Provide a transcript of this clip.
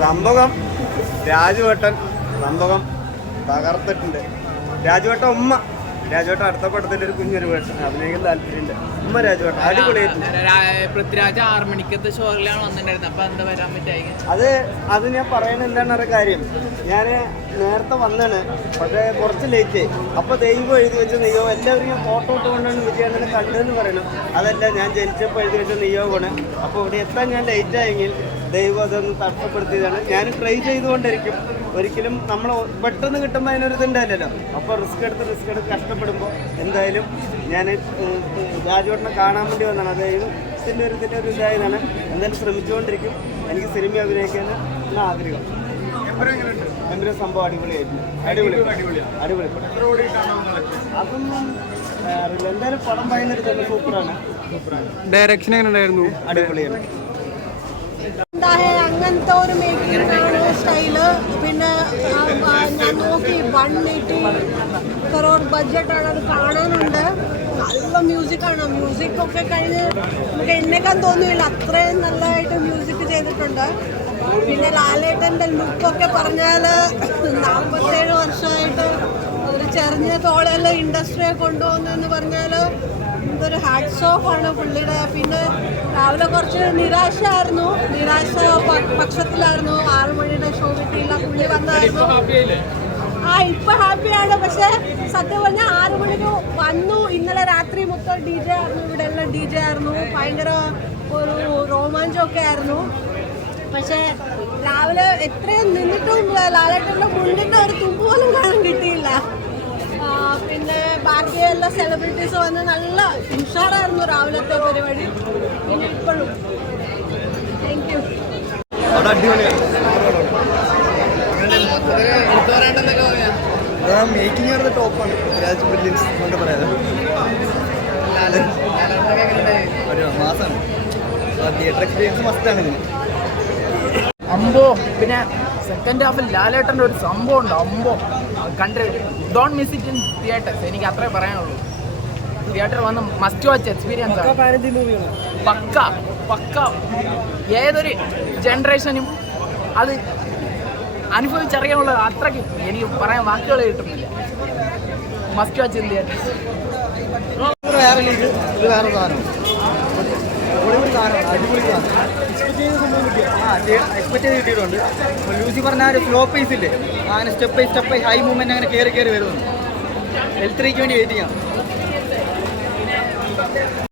സംഭവം രാജുവേട്ടൻ സംഭവം തകർത്തിട്ടുണ്ട്. രാജുവേട്ടൻ ഉമ്മ. രാജുവേട്ടൻ അടുത്ത പടത്തിൽ ഒരു കുഞ്ഞൊരു വേഷം അഭിനയിക്കാൻ താല്പര്യമില്ല ഉമ്മ രാജോട്ട അടിപൊളിയായിട്ടുണ്ട് രാ- പൃഥ്വിരാജ് ആറ് മണിക്കത്തെ ഷോറിലാണ് വന്നിട്ടുണ്ടായിരുന്നത്. അപ്പൊ എന്താ വരാൻ പറ്റായി? അത് അത് ഞാൻ പറയണ എന്താണ് കാര്യം. ഞാൻ നേരത്തെ വന്നാണ് പക്ഷേ കുറച്ച് ലേറ്റ് അപ്പൊ അപ്പോൾ ദൈവം എഴുതി വെച്ച നെയ്യോ എല്ലാവരും ഞാൻ ഫോട്ടോ ഇട്ടുകൊണ്ടാണ് വിജയണ്ണനെ കണ്ടതെന്ന് പറയണം. അതല്ല ഞാൻ ജനിച്ചപ്പോൾ എഴുതി വെച്ച നെയ്യോവാണ് അപ്പോൾ ഇവിടെ എത്താൻ ഞാൻ ലേറ്റ് ആയെങ്കിൽ ദൈവം അതൊന്ന് തടസ്സപ്പെടുത്തിയതാണ്. ഞാൻ ട്രൈ ചെയ്തുകൊണ്ടിരിക്കും. ഒരിക്കലും നമ്മൾ പെട്ടെന്ന് കിട്ടുമ്പോൾ അതിനൊരു ഇതുണ്ടായില്ലല്ലോ അപ്പോൾ റിസ്ക് എടുത്ത് റിസ്ക് എടുത്ത് കഷ്ടപ്പെടുമ്പോൾ എന്തായാലും ഞാൻ രാജുവേട്ടനെ കാണാൻ വേണ്ടി വന്നതാണ്. അതായത് ഇതിന്റെ ഒരു ഇതിന്റെ ഒരു ഇതായതാണ്. എന്തായാലും ശ്രമിച്ചുകൊണ്ടിരിക്കും. എനിക്ക് സിനിമ അഭിനയിക്കാൻ ആഗ്രഹം. എന്റെ സംഭവം അടിപൊളിയായിരുന്നു അടിപൊളി. അടിപൊളി. അറിയില്ല. എന്തായാലും പടം ഭയങ്കര സൂപ്പറാണ്. ഡയറക്ഷൻ എങ്ങനെ ഉണ്ടായിരുന്നു അടിപൊളിയാണ്. ഉണ്ടായ അങ്ങനത്തെ ഒരു മേക്കിംഗ് ആണ് സ്റ്റൈൽ പിന്നെ ഞാൻ നോക്കി വൺ എയ്റ്റി കറോർ ബഡ്ജറ്റാണ് അത് കാണാനുണ്ട്. നല്ല മ്യൂസിക്കാണ് മ്യൂസിക് ഒക്കെ കഴിഞ്ഞ് നമുക്ക് എന്നെക്കാൻ തോന്നുന്നില്ല അത്രയും നല്ലതായിട്ട് മ്യൂസിക് ചെയ്തിട്ടുണ്ട്. പിന്നെ ലാലേട്ടന്റെ ലുക്കൊക്കെ പറഞ്ഞാൽ നാൽപ്പത്തേഴ് വർഷമായിട്ട് ഒരു ചെറിഞ്ഞ തോളെല്ലാം ഇൻഡസ്ട്രിയെ കൊണ്ടുപോകുന്നതെന്ന് പറഞ്ഞാൽ എന്തൊരു ഹാറ്റ്സ് ഓഫ് ആണ് പുള്ളിയുടെ. പിന്നെ രാവിലെ കുറച്ച് നിരാശയായിരുന്നു. നിരാശ പക്ഷത്തിലായിരുന്നു. ആറുമണിയുടെ ഷോ കിട്ടിയില്ല. പുള്ളി വന്നായിരുന്നു. ആ ഇപ്പൊ ഹാപ്പിയാണ് പക്ഷെ സത്യം പറഞ്ഞാൽ ആറുമണിക്ക് വന്നു. ഇന്നലെ രാത്രി മൊത്തം ഡി ജെ ആയിരുന്നു. ഇവിടെ എല്ലാം ഡി ജെ ആയിരുന്നു. ഭയങ്കര ഒരു റോമാഞ്ചമൊക്കെ ആയിരുന്നു. പക്ഷെ രാവിലെ എത്രയും നിന്നിട്ടും ലാലേട്ടന്റെ മുണ്ടിന്റെ ഒരു തുമ്പ് പോലും കാണാൻ കിട്ടിയില്ല ആ, പിന്നെ ബാക്കി എല്ലാ സെലിബ്രിറ്റീസ് വന്ന് നല്ല ഉഷാറായിരുന്നു രാവിലത്തെ പരിപാടി. പിന്നെ ഇപ്പോഴും. താങ്ക് യു മേക്കിംഗ് ആയിരുന്നു ടോപ്പാണ് രാജ് ബ്രില്യൻസ് എന്നൊക്കെ പറയാതെ ഒരു മാസമാണ് തിയേറ്റർ എക്സ്പീരിയൻസ് മസ്റ്റാണ് ഇതിന്. അമ്പോ പിന്നെ സെക്കൻഡ് ഹാഫിൽ ലാലേട്ടന്റെ ഒരു സംഭവം ഉണ്ട് അമ്പോ. കണ്ട്. Don't miss it in theatre എനിക്ക് അത്രേ പറയാനുള്ളൂ. തിയേറ്റർ വന്ന് മസ്റ്റ് വാച്ച് എക്സ്പീരിയൻസ് ആണ്. പക്ക പക്ക ഏതൊരു ജനറേഷനും അത് അനുഭവിച്ചറിയാനുള്ള അത്രയ്ക്ക് എനിക്ക് പറയാൻ വാക്കുകൾ കിട്ടുന്നില്ല. മസ്റ്റ് വാച്ച് ഇൻ തിയേറ്റർ ഇത് വേറെ ഇത് വേറെ സാധനം. കിട്ടിയിട്ടുണ്ട്. ലൂസി പറഞ്ഞ ഒരു സ്ലോ പേസ് ഇല്ലേ? അങ്ങനെ step by step high movement അങ്ങനെ കയറി കയറി വരുന്നുണ്ട്. എൽ ത്രീക്ക് വേണ്ടി വെയിറ്റിംഗ് ആണ്